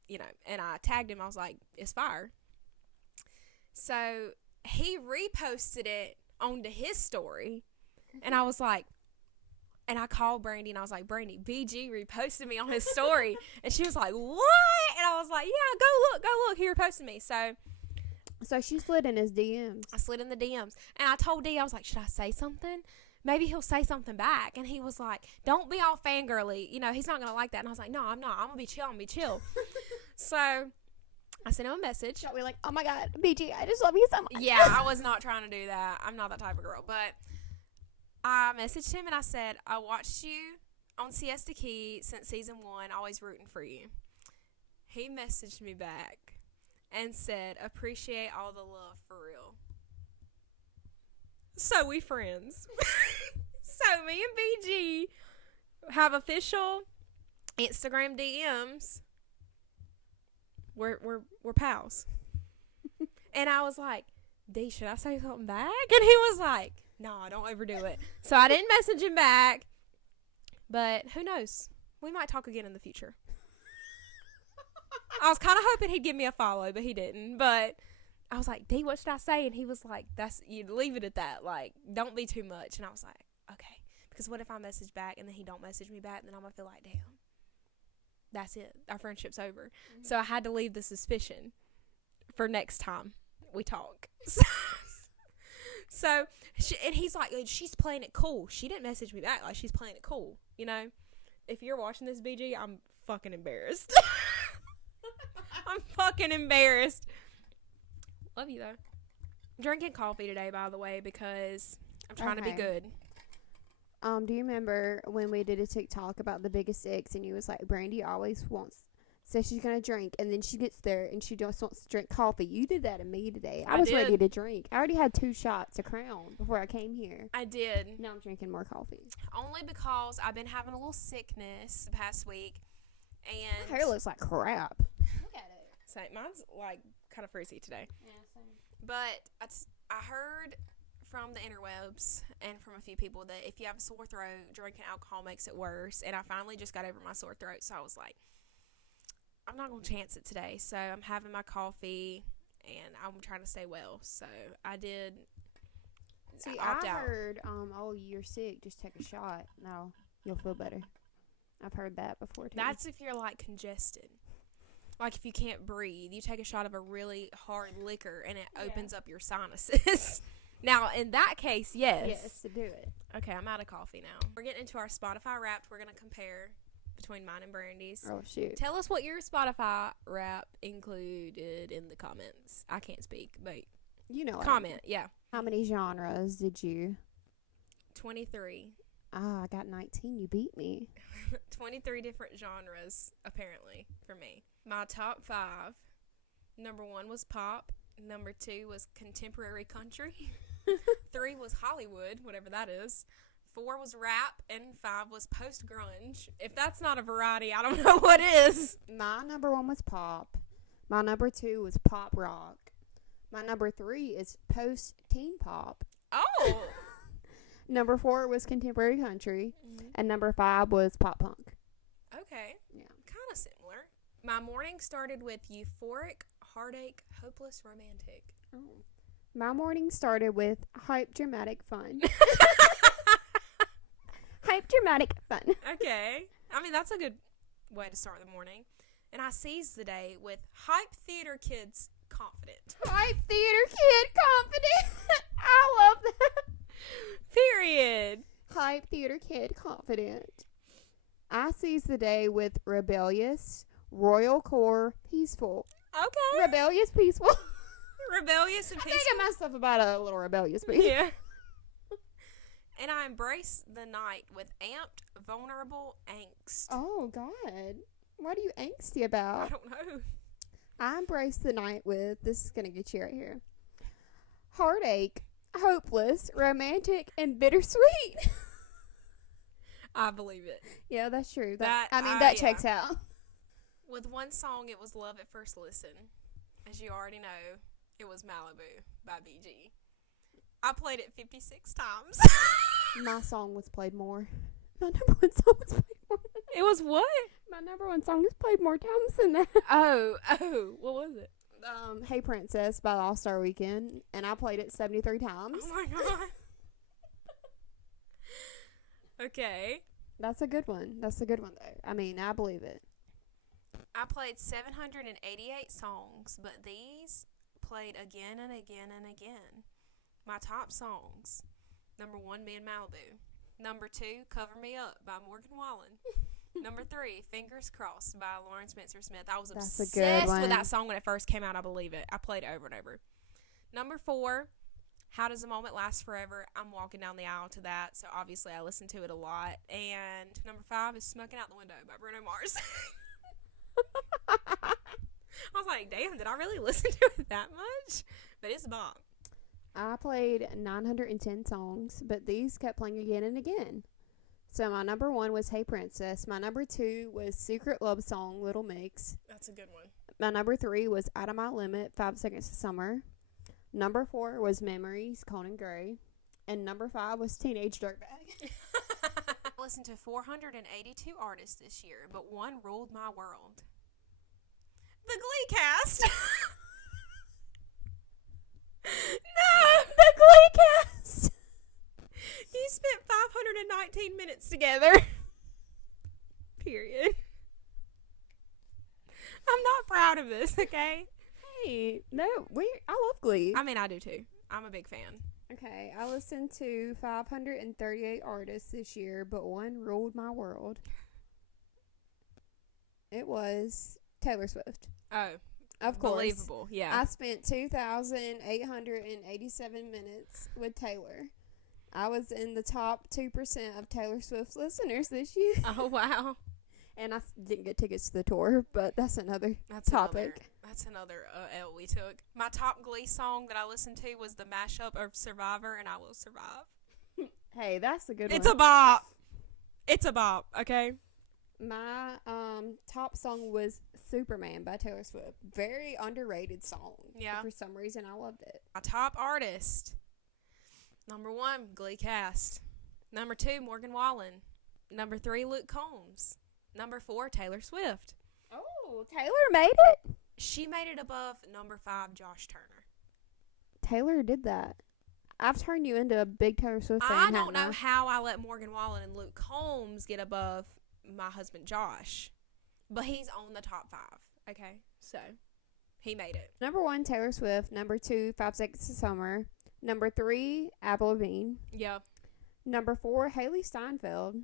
You know, and I tagged him. I was like, it's fire. So he reposted it onto his story, and I was like, and I called Brandy, and I was like, Brandy, BG reposted me on his story. And she was like, what? And I was like, yeah, go look. He reposted me. So she slid in his DMs. I slid in the DMs. And I told D, I was like, should I say something? Maybe he'll say something back. And he was like, don't be all fangirly. You know, he's not going to like that. And I was like, no, I'm not. I'm going to be chill. So I sent him a message. We're like, oh my God, BG, I just love you so much. Yeah, I was not trying to do that. I'm not that type of girl. But I messaged him and I said, I watched you on Siesta Key since season 1, always rooting for you. He messaged me back and said, appreciate all the love for real. So we friends. So me and BG have official Instagram DMs. We're pals. And I was like, D, should I say something back? And he was like, no, don't overdo it. So I didn't message him back. But who knows? We might talk again in the future. I was kind of hoping he'd give me a follow, but he didn't. But I was like, D, what should I say? And he was like, you leave it at that. Like, don't be too much. And I was like, okay. Because what if I message back and then he don't message me back? Then I'm going to feel like, damn, that's it. Our friendship's over. Mm-hmm. So I had to leave the suspicion for next time we talk. So, and he's like, she's playing it cool. She didn't message me back. Like, she's playing it cool. You know? If you're watching this, BG, I'm fucking embarrassed. I'm fucking embarrassed. Love you, though. I'm drinking coffee today, by the way, because I'm trying to be good. Do you remember when we did a TikTok about the biggest icks and you was like, Brandy always says she's going to drink, and then she gets there and she just wants to drink coffee. You did that to me today. I was ready to drink. I already had 2 shots of Crown before I came here. I did. Now I'm drinking more coffee. Only because I've been having a little sickness the past week. And my hair looks like crap. Look at it. Same. Mine's like kind of frizzy today. Yeah, same. But I heard from the interwebs and from a few people that if you have a sore throat, drinking alcohol makes it worse. And I finally just got over my sore throat, so I was like, I'm not going to chance it today. So I'm having my coffee, and I'm trying to stay well. So I did opt out. Heard, you're sick, just take a shot. No, you'll feel better. I've heard that before, too. That's if you're, like, congested. Like, if you can't breathe, you take a shot of a really hard liquor, and it opens up your sinuses. Now, in that case, yes. Yes, to do it. Okay, I'm out of coffee now. We're getting into our Spotify Wrapped. We're going to compare between mine and Brandy's. Oh, shoot. Tell us what your Spotify Wrapped included in the comments. I can't speak, but you know, comment, yeah. How many genres did you? 23. Ah, I got 19. You beat me. 23 different genres, apparently, for me. My top 5, number 1 was pop. Number 2 was contemporary country. 3 was Hollywood, whatever that is. 4 was rap, and 5 was post-grunge. If that's not a variety, I don't know what is. My number 1 was pop. My number 2 was pop rock. My number 3 is post-teen pop. Oh! Number 4 was contemporary country. Mm-hmm. And number 5 was pop punk. Okay. Yeah. Kind of similar. My morning started with euphoric, heartache, hopeless, romantic. Oh. My morning started with hype, dramatic, fun. Hype, dramatic, fun. Okay. I mean, that's a good way to start the morning. And I seized the day with hype theater kids confident. Hype theater kid confident. I love that. Period. Hype theater kid confident. I seized the day with rebellious, royal core, peaceful. Okay. Rebellious, peaceful. Rebellious and peaceful. I think myself about a little rebellious, but yeah. And I embrace the night with amped, vulnerable angst. Oh, God. What are you angsty about? I don't know. I embrace the night with, this is going to get you right here, heartache, hopeless, romantic, and bittersweet. I believe it. Yeah, that's true. That Checks out. With one song, it was Love at First Listen. As you already know, it was Malibu by BG. I played it 56 times. My song was played more. My number 1 song was played more. It was what? My number 1 song was played more times than that. Oh, what was it? Hey Princess by All Star Weekend, and I played it 73 times. Oh my god. Okay. That's a good one. That's a good one, though. I mean, I believe it. I played 788 songs, but these played again and again and again. My top songs. Number 1, Me and Malibu. Number 2, Cover Me Up by Morgan Wallen. Number 3, Fingers Crossed by Lauren Spencer Smith. I was obsessed with that song when it first came out. I believe it. I played it over and over. Number 4, How Does a Moment Last Forever? I'm walking down the aisle to that, so obviously I listen to it a lot. And number 5 is Smoking Out the Window by Bruno Mars. I was like, damn, did I really listen to it that much? But it's a bomb. I played 910 songs, but these kept playing again and again. So my number 1 was Hey Princess. My number 2 was Secret Love Song, Little Mix. That's a good one. My number 3 was Out of My Limit, 5 Seconds to Summer. Number 4 was Memories, Conan Gray. And number 5 was Teenage Dirtbag. I listened to 482 artists this year, but one ruled my world. The Glee cast. No, the Glee cast. You spent 519 minutes together. Period. I'm not proud of this, okay? Hey, no, I love Glee. I mean, I do too. I'm a big fan. Okay, I listened to 538 artists this year, but one ruled my world. It was Taylor Swift. Oh, of course. believable, yeah. I spent 2,887 minutes with Taylor. I was in the top 2% of Taylor Swift's listeners this year. Oh, wow. And I didn't get tickets to the tour, but that's another topic. That's another L we took. My top Glee song that I listened to was the mashup of Survivor and I Will Survive. Hey, that's a good It's one. a bop. It's a bop, okay? My top song was Superman by Taylor Swift. Very underrated song. Yeah. For some reason, I loved it. My top artist. Number 1, Glee cast. Number 2, Morgan Wallen. Number 3, Luke Combs. Number 4, Taylor Swift. Oh, Taylor made it? She made it above number 5, Josh Turner. Taylor did that. I've turned you into a big Taylor Swift fan. I don't know how I let Morgan Wallen and Luke Combs get above my husband Josh, but he's on the top 5. Okay, so he made it. Number 1, Taylor Swift. Number 2, 5 Seconds to Summer. Number 3, Avril Lavigne. Yep. Number 4, Haley Steinfeld.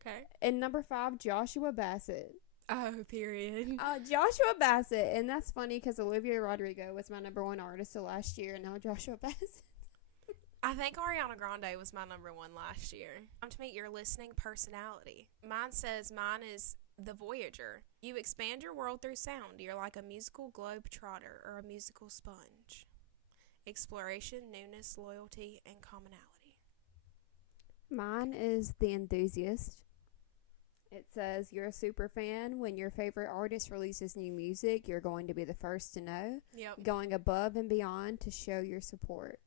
Okay. And number 5, Joshua Bassett. Oh, period. Joshua Bassett. And that's funny because Olivia Rodrigo was my number 1 artist of last year, and now Joshua Bassett. I think Ariana Grande was my number 1 last year. I'm to meet your listening personality. Mine says mine is The Voyager. You expand your world through sound. You're like a musical globe-trotter or a musical sponge. Exploration, newness, loyalty, and commonality. Mine is The Enthusiast. It says you're a super fan. When your favorite artist releases new music, you're going to be the first to know. Yep. Going above and beyond to show your support.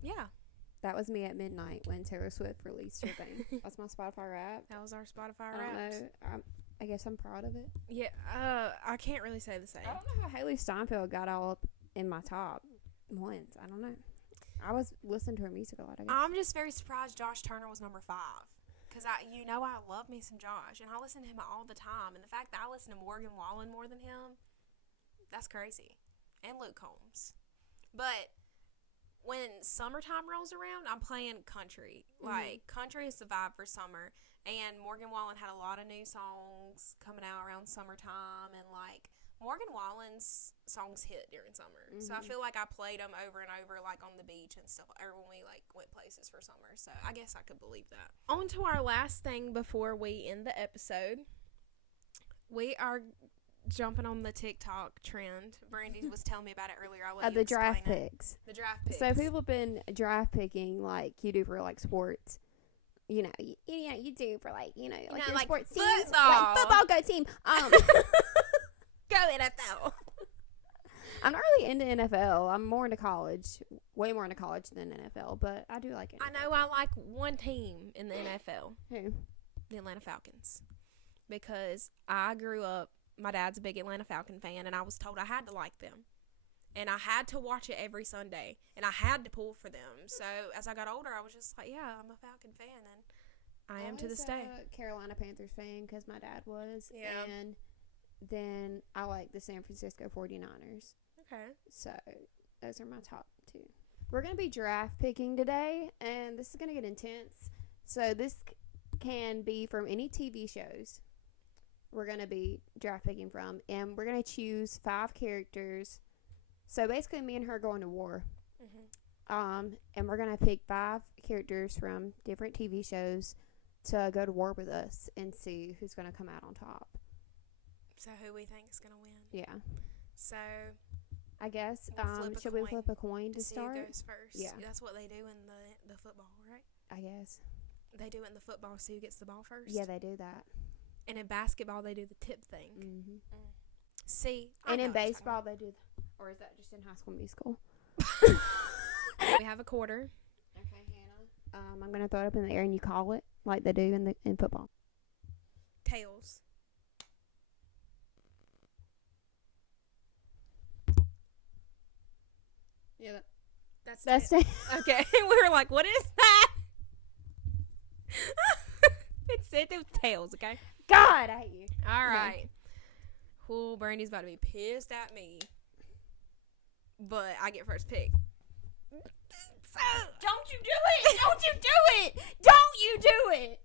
Yeah. That was me at midnight when Taylor Swift released her thing. That's my Spotify rap. That was our Spotify I don't Wrapped. know. I guess I'm proud of it. Yeah, I can't really say the same. I don't know how Haley Steinfeld got all up in my top ones. I don't know. I was listening to her music a lot, I guess. I'm just very surprised Josh Turner was number 5. Because I love me some Josh, and I listen to him all the time. And the fact that I listen to Morgan Wallen more than him, that's crazy. And Luke Combs. But when summertime rolls around, I'm playing country. Like, country is the vibe for summer. And Morgan Wallen had a lot of new songs coming out around summertime. And, like, Morgan Wallen's songs hit during summer. So I feel like I played them over and over, like, on the beach and stuff, or when we, like, went places for summer. So I guess I could believe that. On to our last thing before we end the episode. We are jumping on the TikTok trend. Brandy was telling me about it earlier. I'll let you The draft explain it. picks. The draft picks. So people have been draft picking like you do for like sports. You know, you do for like your like sports team, football. like football go team. Go NFL. I'm not really into NFL. I'm more into college, way more into college than NFL. But I do like it. I know I like one team in the NFL. Who? The Atlanta Falcons. Because I grew up, my dad's a big Atlanta Falcon fan, and I was told I had to like them. And I had to watch it every Sunday, and I had to pull for them. So as I got older, I was just like, yeah, I'm a Falcon fan, and I am to this day. I was a Carolina Panthers fan because my dad was. Yeah. And then I like the San Francisco 49ers. Okay. So those are my top 2. We're going to be draft picking today, and this is going to get intense. So this can be from any TV shows we're going to be draft picking from, and we're going to choose 5 characters. So basically me and her going to war. And we're going to pick 5 characters from different TV shows to go to war with us and see who's going to come out on top. So who we think is going to win. Yeah. So I guess, we'll should we flip a coin to see start? who goes first. Yeah. That's what they do in the football, right? I guess. They do it in the football, so who gets the ball first? Yeah, they do that. And in basketball, they do the tip thing. See, And I in know what you're baseball, they do. Or is that just in High School Musical? talking about. We have a quarter. Okay, Hannah. I'm gonna throw it up in the air and you call it like they do in football. Tails. Yeah, That's tails. okay. We were like, what is that? It was tails, okay? God, I hate you. All Okay. right. Cool, Brandy's about to be pissed at me. But I get first pick. So, Don't you do it! Don't you do it! Don't you do it!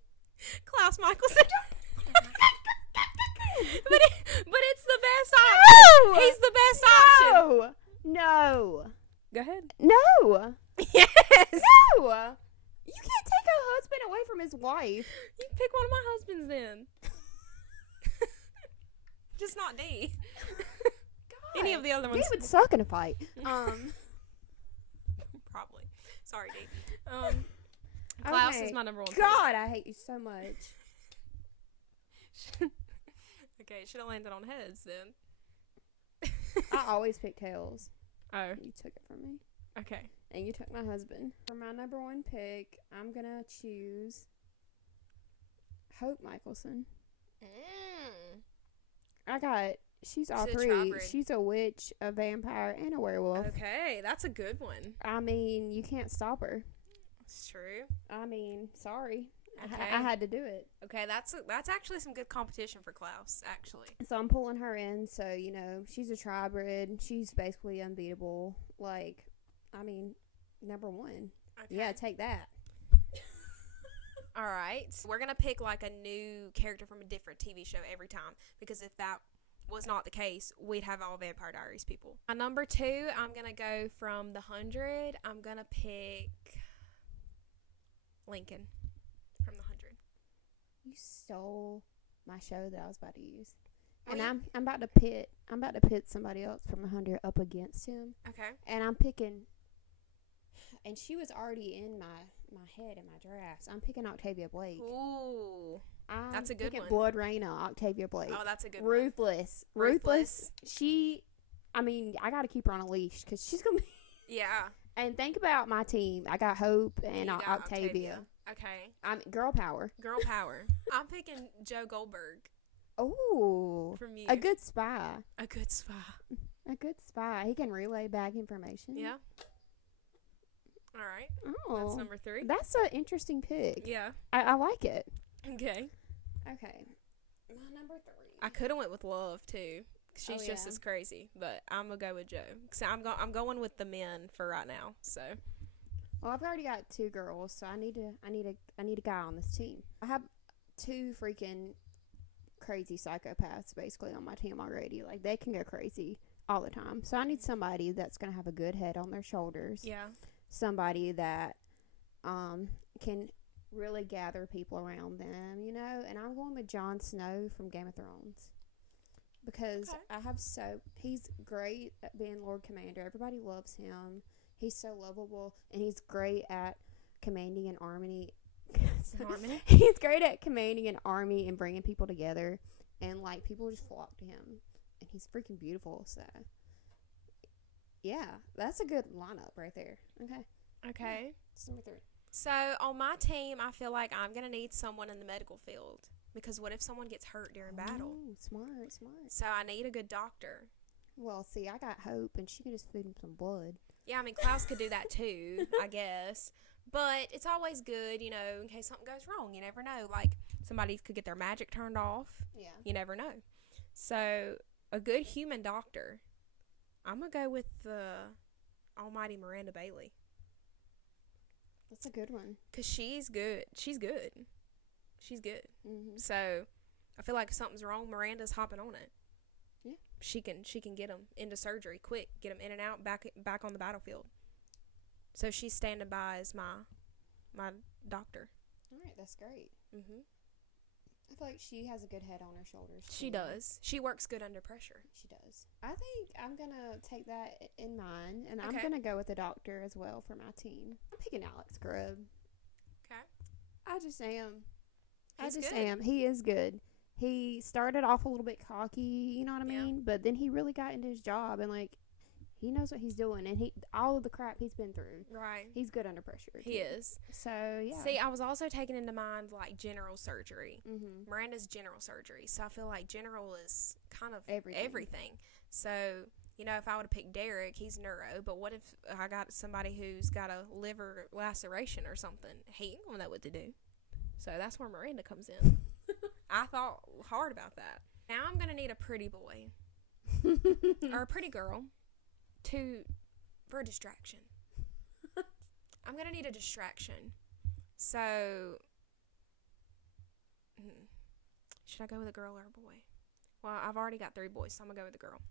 Klaus Michelson. but it's the best option. No! He's the best option. No. Go ahead. No. Yes. No. You can't take a husband away from his wife. You can pick one of my husbands then. Just not D. Any of the other ones. He would suck in a fight. Probably. Sorry, D. Klaus Okay. is my number one pick. God, I hate you so much. Okay, it should have landed on heads then. I always pick tails. Oh, You took it from me. okay. And you took my husband. For my number one pick, I'm going to choose Hope Michelson. She's all She's a three. tribrid. She's a witch, a vampire, and a werewolf. Okay, that's a good one. I mean, you can't stop her. It's true. I mean, sorry. Okay. I had to do it. Okay, that's actually some good competition for Klaus, actually. So I'm pulling her in. So, she's a tribrid. She's basically unbeatable. Like, I mean, number one. Okay. Yeah, take that. All right. We're going to pick like a new character from a different TV show every time because if that was not the case, we'd have all Vampire Diaries people. My number 2, I'm going to go from the 100. I'm going to pick Lincoln from the 100. You stole my show that I was about to use. Well, And you- I'm about to pit somebody else from 100 up against him. Okay. And I'm picking, and she was already in my head in my drafts. I'm picking Octavia Blake. Ooh. I'm That's a good picking one. Blood Raina, Octavia Blake. Oh, that's a good one. Ruthless. Ruthless. I got to keep her on a leash because she's going to be. Yeah. And think about my team. I got Hope and You got Octavia. Okay. I'm girl power. Girl power. I'm picking Joe Goldberg Oh, from you. a good spy. A good spy. A good spy. He can relay back information. Yeah. All right. Oh, That's number 3. that's an interesting pick. Yeah. I like it. Okay. Okay. My number 3. I could have went with Love too. 'Cause she's Oh, just yeah. as crazy, but I'm gonna go with Joe. So I'm going with the men for right now. So Well, I've already got 2 girls, so I need a guy on this team. I have 2 freaking crazy psychopaths basically on my team already. Like they can go crazy all the time. So I need somebody that's gonna have a good head on their shoulders. yeah. Somebody that can really gather people around them, And I'm going with Jon Snow from Game of Thrones. Because Okay. he's great at being Lord Commander. Everybody loves him. He's so lovable, and he's great at commanding an army. Harmony. He's great at commanding an army and bringing people together, and like people just flock to him. And he's freaking beautiful. So, yeah, that's a good lineup right there. Okay, Okay. it's number 3. So on my team, I feel like I'm gonna need someone in the medical field because what if someone gets hurt during battle? Oh, smart. So I need a good doctor. Well, see, I got Hope, and she can just feed him some blood. Yeah, I mean Klaus could do that too, I guess. But it's always good, in case something goes wrong. You never know. Like somebody could get their magic turned off. Yeah. You never know. So a good human doctor. I'm gonna go with the almighty Miranda Bailey. That's a good one. Cause she's good. She's good. She's good. Mm-hmm. So I feel like if something's wrong, Miranda's hopping on it. Yeah. She can get them into surgery quick, get them in and out, back on the battlefield. So she's standing by as my doctor. All right, that's great. Mhm. I feel like she has a good head on her shoulders. She too. does. She works good under pressure. She does. I think I'm going to take that in mind, and I'm Okay. going to go with a doctor as well for my team. I'm picking Alex Grubb. Okay. I just am. He's I just good. am. He is good. he started off a little bit cocky, you know what I Yeah. mean? But then he really got into his job and like he knows what he's doing, and all of the crap he's been through, Right. he's good under pressure. He is. So yeah. See, I was also taking into mind like general surgery. Mm-hmm. Miranda's general surgery, so I feel like general is kind of Everything. everything. So, you know, if I would have picked Derek, he's neuro. But what if I got somebody who's got a liver laceration or something? He ain't gonna know what to do. So that's where Miranda comes in. I thought hard about that. Now I'm gonna need a pretty boy or a pretty girl for a distraction. I'm gonna need a distraction. So, should I go with a girl or a boy? Well, I've already got 3 boys, so I'm gonna go with a girl.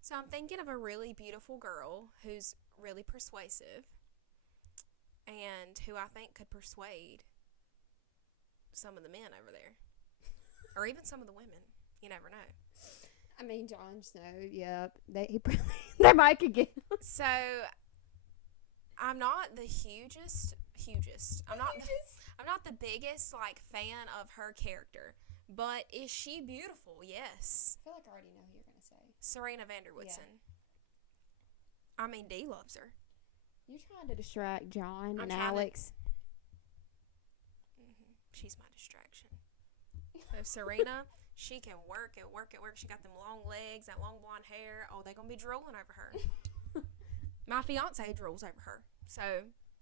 So I'm thinking of a really beautiful girl who's really persuasive and who I think could persuade some of the men over there. Or even some of the women. You never know. I mean, Jon Snow, yep. They might could get. So, I'm not the hugest. I'm not the biggest, like, fan of her character. But is she beautiful? Yes. I feel like I already know who you're going to say. Serena Vanderwoodson. I mean, Dee loves her. You're trying to distract Jon and trying to- Alex. She's my distraction. So Serena, she can work. She got them long legs, that long blonde hair. Oh, they're going to be drooling over her. My fiance drools over her. So,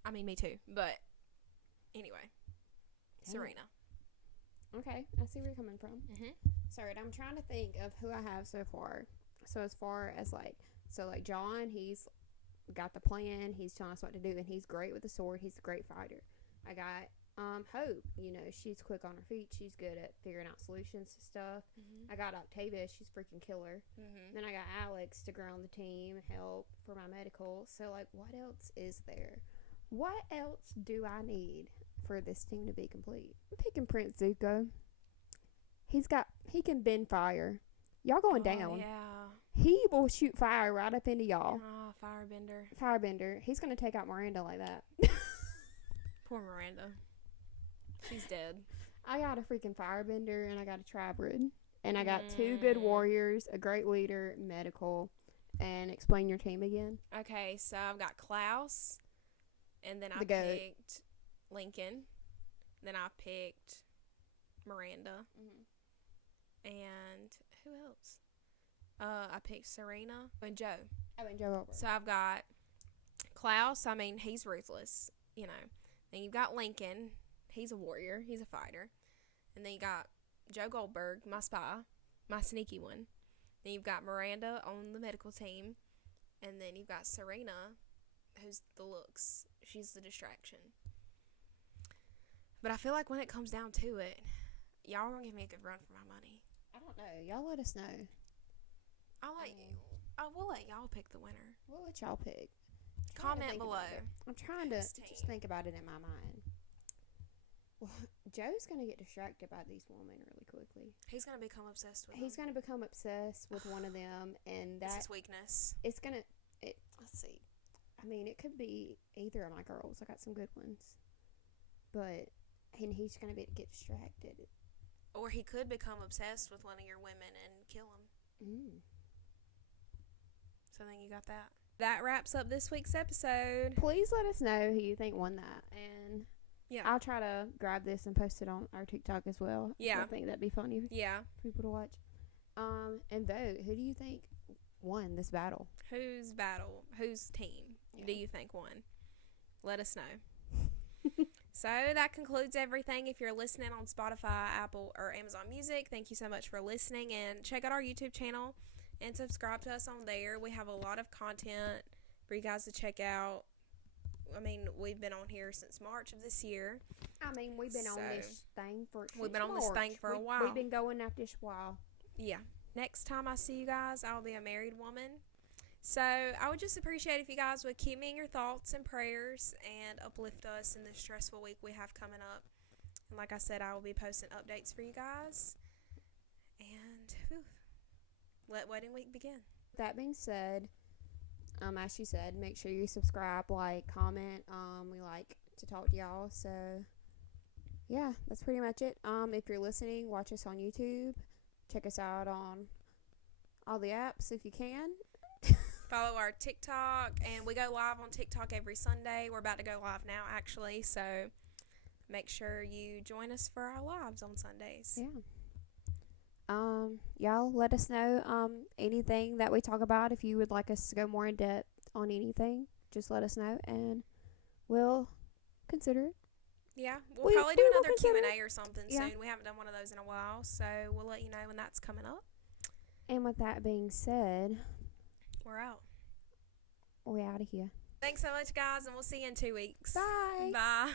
I mean, me too. But, anyway. Dang. Serena. Okay, I see where you're coming from. Mm-hmm. Sorry, I'm trying to think of who I have so far. So as far as like Jon, he's got the plan. He's telling us what to do, and he's great with the sword. He's a great fighter. I got Hope. You know, she's quick on her feet. She's good at figuring out solutions to stuff. Mm-hmm. I got Octavia. She's freaking killer. Mm-hmm. Then I got Alex to ground the team, help for my medical. So like, what else is there? What else do I need for this team to be complete? I'm picking Prince Zuko. He can bend fire. Y'all going down. Yeah. He will shoot fire right up into y'all. Oh, firebender. Firebender. He's gonna take out Miranda like that. Poor Miranda. She's dead. I got a freaking firebender and I got a tribrid. And I got 2 good warriors, a great leader, medical, and explain your team again. Okay, so I've got Klaus, and then I The goat. picked Lincoln, then I picked Miranda, and who else? I picked Serena and Joe. I went Joe over. So I've got Klaus. I mean, he's ruthless, you know. Then you've got Lincoln. He's a warrior. He's a fighter. And then you got Joe Goldberg, my spy, my sneaky one. Then you've got Miranda on the medical team. And then you've got Serena, who's the looks. She's the distraction. But I feel like when it comes down to it, y'all are going to give me a good run for my money. I don't know. Y'all let us know. We'll let y'all pick the winner. We'll let y'all pick. Comment below. I'm trying to This just team. think about it in my mind. Well, Joe's going to get distracted by these women really quickly. He's going to become obsessed with He's them. going to become obsessed with one of them, and That's that his weakness. it's going to, let's see. I mean, it could be either of my girls. I got some good ones. But, and he's going to get distracted. Or he could become obsessed with one of your women and kill him. So then you got that. That wraps up this week's episode. Please let us know who you think won that. And Yeah. I'll try to grab this and post it on our TikTok as well. Yeah. I think that'd be funny for Yeah. people to watch. And vote. Who do you think won this battle? Whose team Yeah. do you think won? Let us know. So that concludes everything. If you're listening on Spotify, Apple, or Amazon Music, thank you so much for listening. And check out our YouTube channel and subscribe to us on there. We have a lot of content for you guys to check out. I mean, we've been on here since March of this year. I mean, we've been on So, this thing for we've been on this March. thing for a while. We've been going at this while. Yeah. Next time I see you guys, I'll be a married woman. So I would just appreciate if you guys would keep me in your thoughts and prayers and uplift us in this stressful week we have coming up. And like I said, I will be posting updates for you guys. And let wedding week begin. That being said, as she said, make sure you subscribe, like, comment. We like to talk to y'all. So, yeah, that's pretty much it. If you're listening, watch us on YouTube. Check us out on all the apps if you can. Follow our TikTok, and we go live on TikTok every Sunday. We're about to go live now, actually, so make sure you join us for our lives on Sundays. Yeah. Y'all let us know anything that we talk about. If you would like us to go more in depth on anything, just let us know, and we'll consider it. Yeah, we'll probably do another consider Q&A or something Yeah. soon. We haven't done one of those in a while, so we'll let you know when that's coming up. And with that being said, We're out. we're out of here. Thanks so much, guys, and we'll see you in 2 weeks. Bye. Bye.